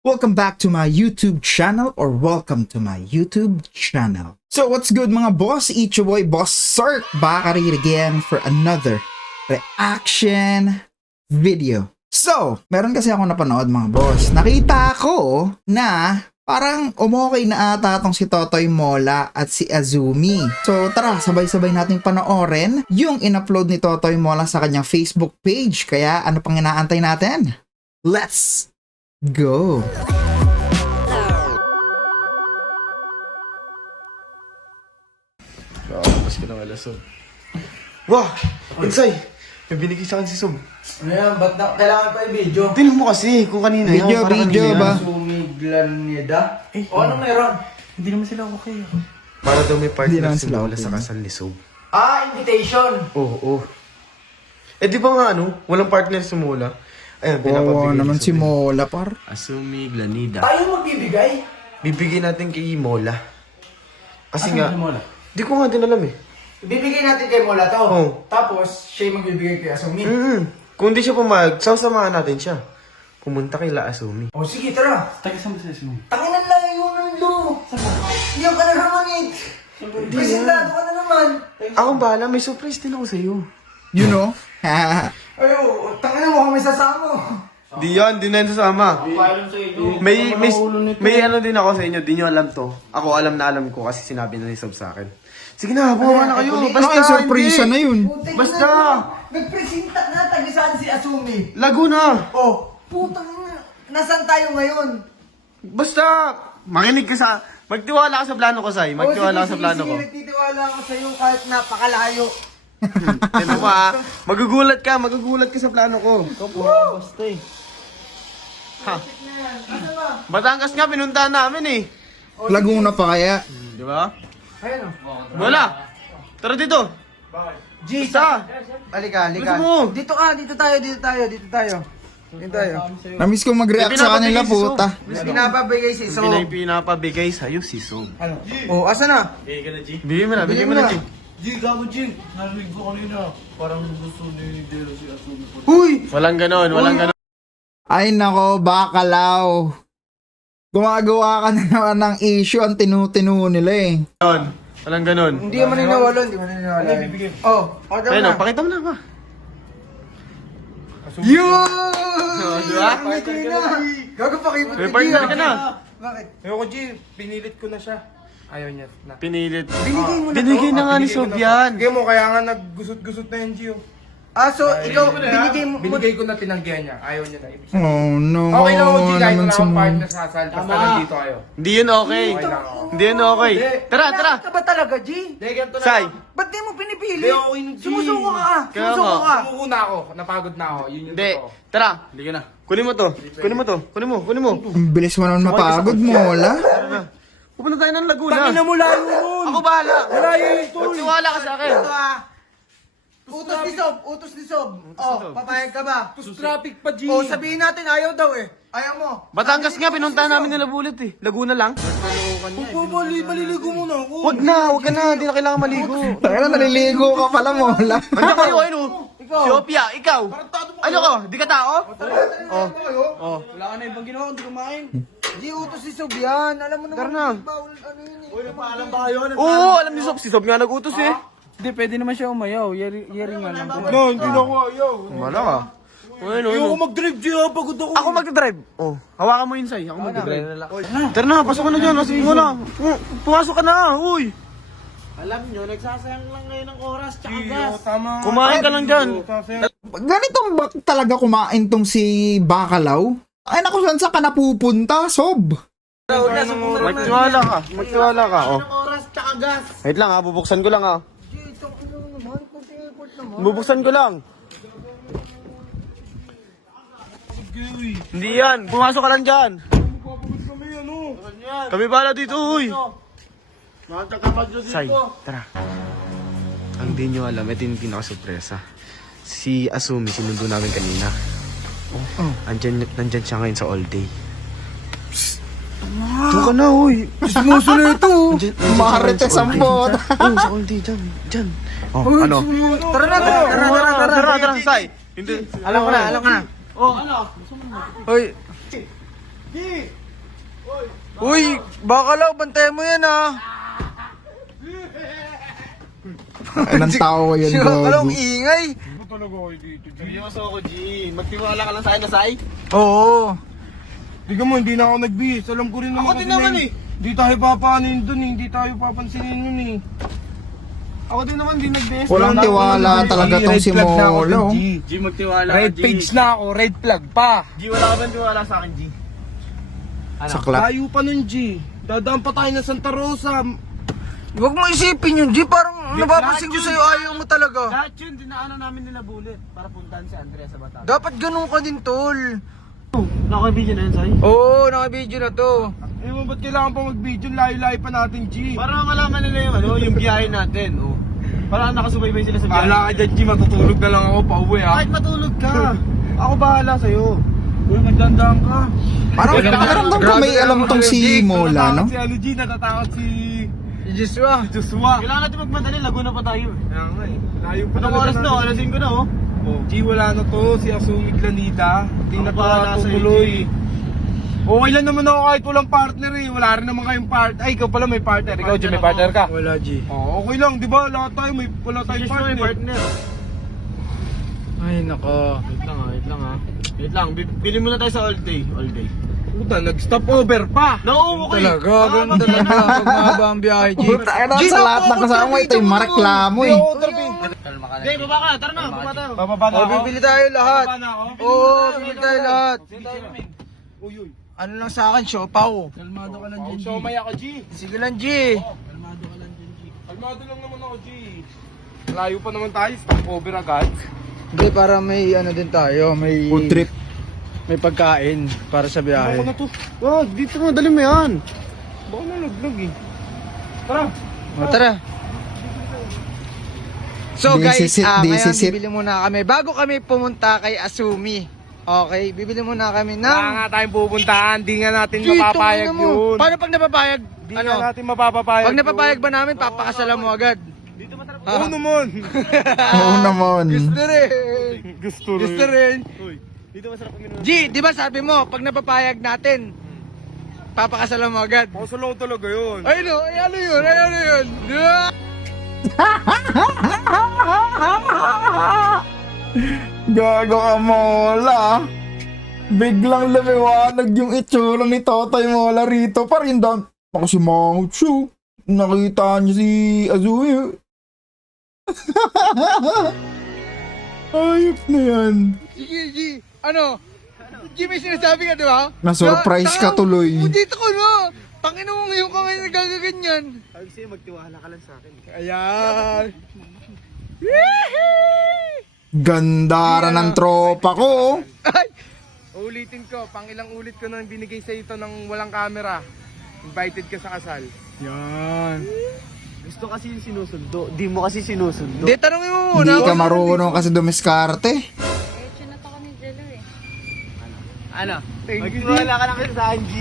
Welcome back to my YouTube channel or welcome to my YouTube channel. So what's good mga boss? It's your boy Boss Sirk back at it again for another reaction video. So, meron kasi ako napanood mga boss. Nakita ko na parang umokay na ata tong si Totoy Mola at si Azumi. So tara, sabay-sabay nating panoorin yung in-upload ni Totoy Mola sa kanyang Facebook page. Kaya ano pang inaantay natin? Let's go! Tapos ko ng alasog. Wah! Insay! May binigay sa akin si Sob. Ano yan? Ba't na, kailangan pa i-video? Tingnan mo kasi kung kanina yan. Video, parang video kanina ba? yan. Sumiglanida? O anong meron? Hindi naman sila okay. Para daw may Hindi partner naman si sila Mola okay. sa kasal ni Sob. Invitation! Oo. Eh di ba nga walang partner si Mola? Ayun, Oo naman si Sob. Mola par. Asumi Glanida. Tayo magbibigay? Bibigyan natin kay Mola. Kasi Asan nga, si Mola? di ko nga din alam eh. Ibibigay natin kay Mola to. Oo. Tapos, siya yung magbibigay kay Asumi. Kung di siya pumayag, sasamahan natin siya. Pumunta kay La Asumi. O sige, tara. Taga-saan ba si Asumi? Tanginan lang yung nando. Iyak ka na naman eh. Presentado ka na naman. Akong bahala, may surprise din ako sa'yo. You know? Ayo, tanginan mo kami sasama. Di yan, di na yun sasama. May ano din ako sa inyo, di nyo alam to. Ako alam na alam ko kasi sinabi na ni Sob sa akin. Sige na, bumawa na kayo. Ano yung surprise na yun? Basta! Nagpresenta na, tagisaan si Asumi. Laguna! Oh, putang ina. Nasaan tayo ngayon? Basta! Makinig ka sa... Magtiwala ka sa plano ko, Sai. Magtiwala ka sa plano ko. Sige, nagtitiwala ako sa'yo kahit napakalayo. Ano ba? Magugulat ka sa plano ko. Ikaw po, basta eh. Ha? Ano ba? Batangas nga, pinuntahan namin eh. Laguna pa kaya? Di ba? Ayun o. Wala! Tara dito! G, Basta! Halika. Gusto mo? Dito tayo. Dito tayo. Namiss kong mag-react sa kanila puta. Mas pinapabigay si So. Pinapabigay sa'yo si Sob. Ano? Oh, asa na? Bigay mo na, bigay mo na, G. Narinig ko kanina, parang gusto ni Dero si Asumi po. Huy! Walang ganon, walang ganon. Ay nako, bakalaw. Gumagawa ka na naman ng issue ang tinutinu nila eh. Walang ganon. Hindi mo naniniwala. Oh, order Ayun na. o, pakita mo na ba? Yun! Di ba? Gago pa kayo. May partner ka na. Bakit? Ayoko, G, pinilit ko na siya. Ayaw niya na. Pinilit. Binigay mo na Binigay na nga ni Binigay ko Sob na yan. Bigay mo, kaya nga naggusot-gusot na yan, G. So ikaw, binigay mo. Binigay ko na tinanggihan niya. Ayaw niya na. Ibig Oh no. Okay lang ako, G, kahit naman wala si akong Mola. partner sa kasal. Basta nandito kayo. Hindi yun okay. Hindi yun okay. Tara, tara. Ka ba talaga, G? Hindi, ganito na. Sai. Ba't di mo pinipili? Hindi, okay na, G. Sumusuko ka. Kaya Sumusuko nga. ka. Sumuko na ako. Napagod na ako. Yun yung Hindi. totoo. Tara. Hindi ka na. Kunin mo to. Kunin mo to. Kunin mo. Ang bilis mo naman mapagod, Mola. Tara na. Pupunta tayo ng Laguna. Tangina mo layo nun. Ako bahala. Layo yun, tol. Magtiwala ka sa akin. Ito Utos ni Sob. Oh, papayag ka ba? Tapos traffic pa, G. Oh, sabihin natin ayaw daw eh. Ayaw mo. Batangas nga, pinuntahan namin nila bulit eh. Laguna lang. Maliligo muna ako. Wag ka na. Hindi na kailangan maligo. Tara, naliligo ka pala, Mola. Ano kayo, ano? Si Opia, ikaw. Ano ka? Di ka tao? Wala ka na ibang ginawa, hindi kumain. Di utos si Sob yan. Alam mo naman. Tara na. Bawal ano yun eh. Uy, napaalam ba kayo? Oo, alam ni Sob. Si Sob nga nag-utos eh. Hindi, pwede naman siya umayaw. Yeri nga lang. No, hindi na ako ayaw. Wala ka. Ano, Ayoko mag-drive, G. Pagod ako. Ako mag-drive. Oh, hawakan mo yun, Sai. Ako mag-drive. Tara na, pasok ka na dyan. Asig mo na. Pumasok ka na, uy. Alam nyo, nagsasayang lang ngayon ng oras, tsaka gas. Tama. Kumain ka lang dyan. Ganito ba talaga kumain tong si Bakalaw? Ay naku, saan ka napupunta, Sob? Magtiwala ka. Magtiwala ka. Oh. Oras, tsaka gas. Wait lang ha, bubuksan ko lang ha. Bubuksan ko lang. Hindi yan. Pumasok ka lang dyan. Kami bala dito, uy. Sai, tara. Ang di nyo alam, ito yung pinaka-sorpresa. Si Asumi, sinundo namin kanina. Nandyan siya ngayon sa all day. Doon ka na, uy. Sumuso na ito. Marites ang bot. Oo, sa all day, dyan. Oh, ano? Tara. Sai. Hindi. Alam ko na. Hoy. Uy, bakalaw, bantayan mo yan ah. Ilang tao yan, Bakalaw, gago. ingay. Ano talaga kayo dito, G? Seryoso ako, G. Magtiwala ka lang sa akin, Nasay. Oo. Tignan mo, hindi na ako nagbihis. Alam ko rin naman Ako din naman eh. Hindi tayo papanin dun eh. Hindi tayo papansinin nun eh. Ako din naman, di nag-best. Walang tiwala talaga tong si Molo. G, magtiwala Red ka, G. page na ako, red flag pa. G, wala ka bang tiwala sa akin, G? Sakla. Layo pa nun, G. Dadaan pa tayo ng Santa Rosa. Huwag mo isipin yun, G. Parang napapansin ko sa'yo, ayaw mo talaga. Lahat yun, dinaanan namin nila Bullet para puntahan si Andrea sa Batangas. Dapat ganun ka din, tol. Nakabidyo na yun, Sai? Oo, naka-video na to. Eh mo, ba't kailangan pa mag-video? Layo-layo pa natin, G. Para malaman nila yung yung biyahe natin, oh. Para nakasubaybay sila sa biyahe. Bahala ka dyan, G. Matutulog na lang ako pa uwi, ha? Kahit matulog ka, ako bahala sa'yo. Uy, magdandaan ka. Parang nakaramdam ko may alam tong si Mola, no? Si ano, G, natatakot si Si Joshua. Joshua. Kailangan natin magmadali, Laguna pa tayo. Kaya nga eh. Layo pa Anong oras na? Alas 5 na, oh. Oh, G, wala na to. Si Asumig Lanita. Hindi na Ako to bahala sa'yo, tutuloy. G. Okay lang naman ako kahit walang partner eh. Wala rin naman kayong partner. Ay, ikaw pala may partner. Ikaw, G, may partner ka. Wala, G. Oh, okay lang, di ba? Lahat tayo wala tayong Just partner. may partner. Ay, nako. Wait lang ha. Wait lang, bili muna tayo sa all day. All day. Puta, nag-stop over pa. No, okay. Talaga, ganun talaga. Pag mahaba ang biyahe, G. Puta, ano sa lahat ng kasama ito yung mareklamo eh. Hindi, baba ka. Tara na, baba tayo. Bababa na Oh, ako. bibili tayo lahat. Bababa na ako. Oo, bibili tayo lahat. Uy, uy. Ano lang sa akin, siopaw. Kalmado ka lang dyan, G. Siomay ako, G. Sige lang, G. Kalmado lang naman ako, G. Layo pa naman tayo. Stop over agad. Hindi, para may ano din tayo, may Food trip. may pagkain para sa Ako biyahe. na to. Wag, dito mo, dali mo yan. Baka nalaglag eh. Tara. O, tara. So Di guys, sisit, di ngayon sisit. bibili muna kami. Bago kami pumunta kay Asumi, okay, bibili muna kami ng... Wala nga tayong pupuntahan. Di nga natin G, mapapayag tungin mo. yun. Paano pag napapayag? Di Ano? nga natin mapapapayag Pag napapayag ba namin, papakasalan mo agad? Oo naman. Oo naman. Gusto rin. Gusto rin. Gusto rin. Dito masarap uminom. G, di ba sabi mo, pag napapayag natin, papakasalan mo agad? Ako sa loob talaga yun. Ay no, ay ano yun, ay ano yun. Gago ka, Mola. Biglang lumiwanag yung itsura ni Totoy Mola rito. Parang down. Ako si Maucho. Nakita niya si Azui. Ayop na yan. Sige, G, ano? G, may sinasabi ka, di ba? Na-surprise ka tuloy. Dito ko no. Tangina mo ngayon ka ngayon nagagaganyan. Sabi sa'yo, magtiwala ka lang sa akin. Ayan. Gandara ng tropa ko. Ay, Uulitin ko, pang ilang ulit ko nang binigay sa ito ng walang camera. Invited ka sa kasal. yan. Gusto kasi yung sinusundo. Di mo kasi sinusundo. Hindi, tanongin mo muna. Hindi ka marunong kasi dumiskarte. Chinat ako ni Jello eh. Ano? Magtiwala ka lang kasi sa akin, G.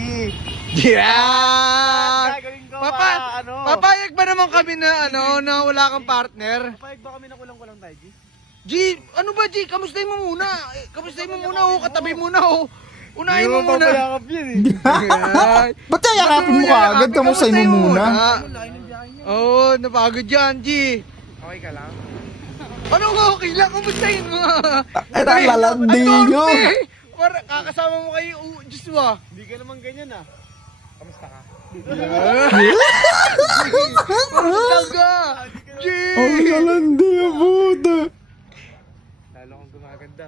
Yeah! Gagawin ko pa, ano? Papayag ba naman kami na ano, na wala kang partner? Papayag ba kami na kulang-kulang tayo, G? G, ano ba G? Kamustahin mo muna. Kamustahin mo muna oh, katabi mo na oh. Unahin mo muna. Papayakap yan eh. Yan. Ba't yakapin mo ka agad? Kamustahin mo muna? Oo, napagod yan, G. Okay ka lang? Ano nga, okay lang, kamustahin mo. Ay, nalalandi nyo. Para kakasama mo kay Joshua. Hindi ka naman ganyan ah. Kamusta ka? Talaga. G. Ang lalandi ang puta. Lalo kang gumaganda.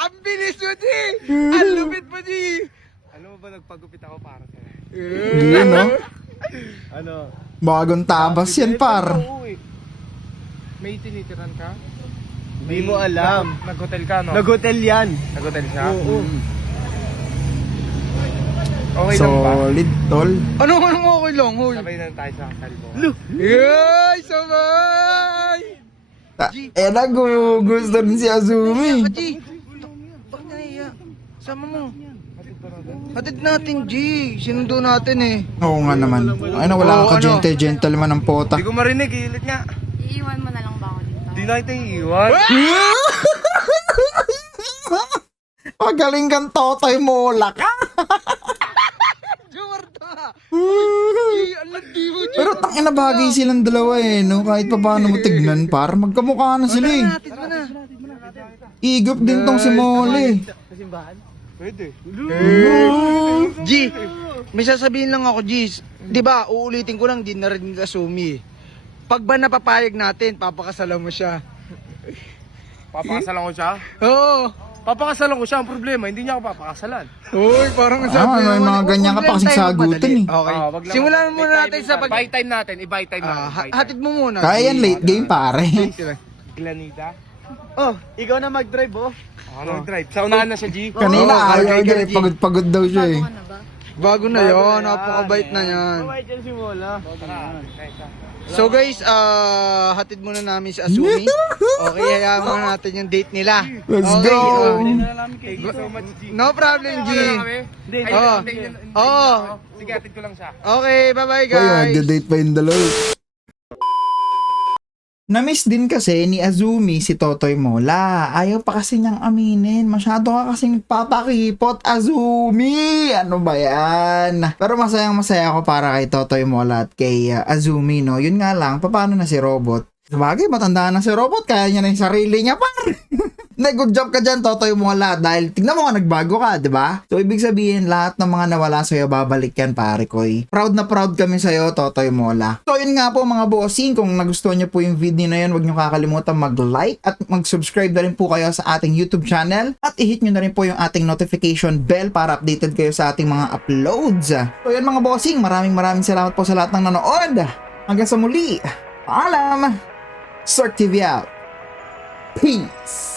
Ang bilis mo, G. Ang lupit mo, G. Alam mo ba nagpagupit ako para sa'yo? Yun, no? Ano? Bagong tabas yan, par. Oo eh. May tinitiran ka? Hindi mo alam. Nag-hotel ka, no? Nag-hotel yan. Nag-hotel siya? Oo. Okay lang ba? Solid, tol. Ano mo okay lang, hoy. Sabay na tayo sa kasal mo. Yay, sabay. Eh, gusto rin si Azumi. G, pag naiya, sama mo. Hatid natin, G. Sinundo natin eh. Oo nga naman. Ay na, wala Oo, ka ano? gentleman ng pota. Hindi ko marinig, ilit nga. Iiwan mo na lang ba ako dito? Di na kita iiwan. Pag magaling kang Totoy Mola ka. Pero tangina bagay silang dalawa eh, no? Kahit pa paano mo tignan, para magkamukha na sila eh. Igop din tong si Mole. Pwede. G, may sasabihin lang ako, G. Di ba, uulitin ko lang, di na rin asumi. Pag ba napapayag natin, papakasalan mo siya. Papakasalan ko siya? Oo. Papakasalan ko siya, ang problema, hindi niya ako papakasalan. Uy, parang sabi May mga ganyan ka pa kasing sagutan eh. Okay. Wag lang. Simulan muna natin sa pag... Buy time natin, i-buy time natin. hatid mo muna. Kaya yan late game pare. Glanita? Oh, ikaw na mag-drive, oh. Ano drive? Sa unahan na siya, G. Kanina Oo, ayaw okay, niya okay. eh, pagod-pagod daw siya eh. Ano ba? Bago na yon, napakabait na yan. yan si Mola. So guys, hatid muna namin si Asumi. Okay, hayaan muna natin yung date nila. Let's Okay, go! Thank you so much, G. no problem, G. Hindi, Oo. Oo. Sige, atid ko lang siya. Okay, bye-bye Ay, guys. magda-date pa yung dalawa. Na-miss din kasi ni Azumi si Totoy Mola. Ayaw pa kasi niyang aminin. Masyado ka kasing papakipot, Azumi! Ano ba yan? Pero masayang masaya ako para kay Totoy Mola at kay Azumi, no? Yun nga lang, paano na si Robot? Sabagay, matanda na si Robot, kaya niya na yung sarili niya, par! Hindi, good job ka dyan, Totoy Mola, dahil tignan mo nga, nagbago ka, di ba? So, ibig sabihin, lahat ng mga nawala sa'yo, babalik yan, pare koy. Proud na proud kami sa'yo, Totoy Mola. So, yun nga po, mga bossing, kung nagustuhan nyo po yung video na yun, huwag nyo kakalimutan mag-like at mag-subscribe na rin po kayo sa ating YouTube channel at i-hit nyo na rin po yung ating notification bell para updated kayo sa ating mga uploads. So, yun mga bossing, maraming salamat po sa lahat ng nanood. Hanggang sa muli, paalam! Sir TV out. Peace!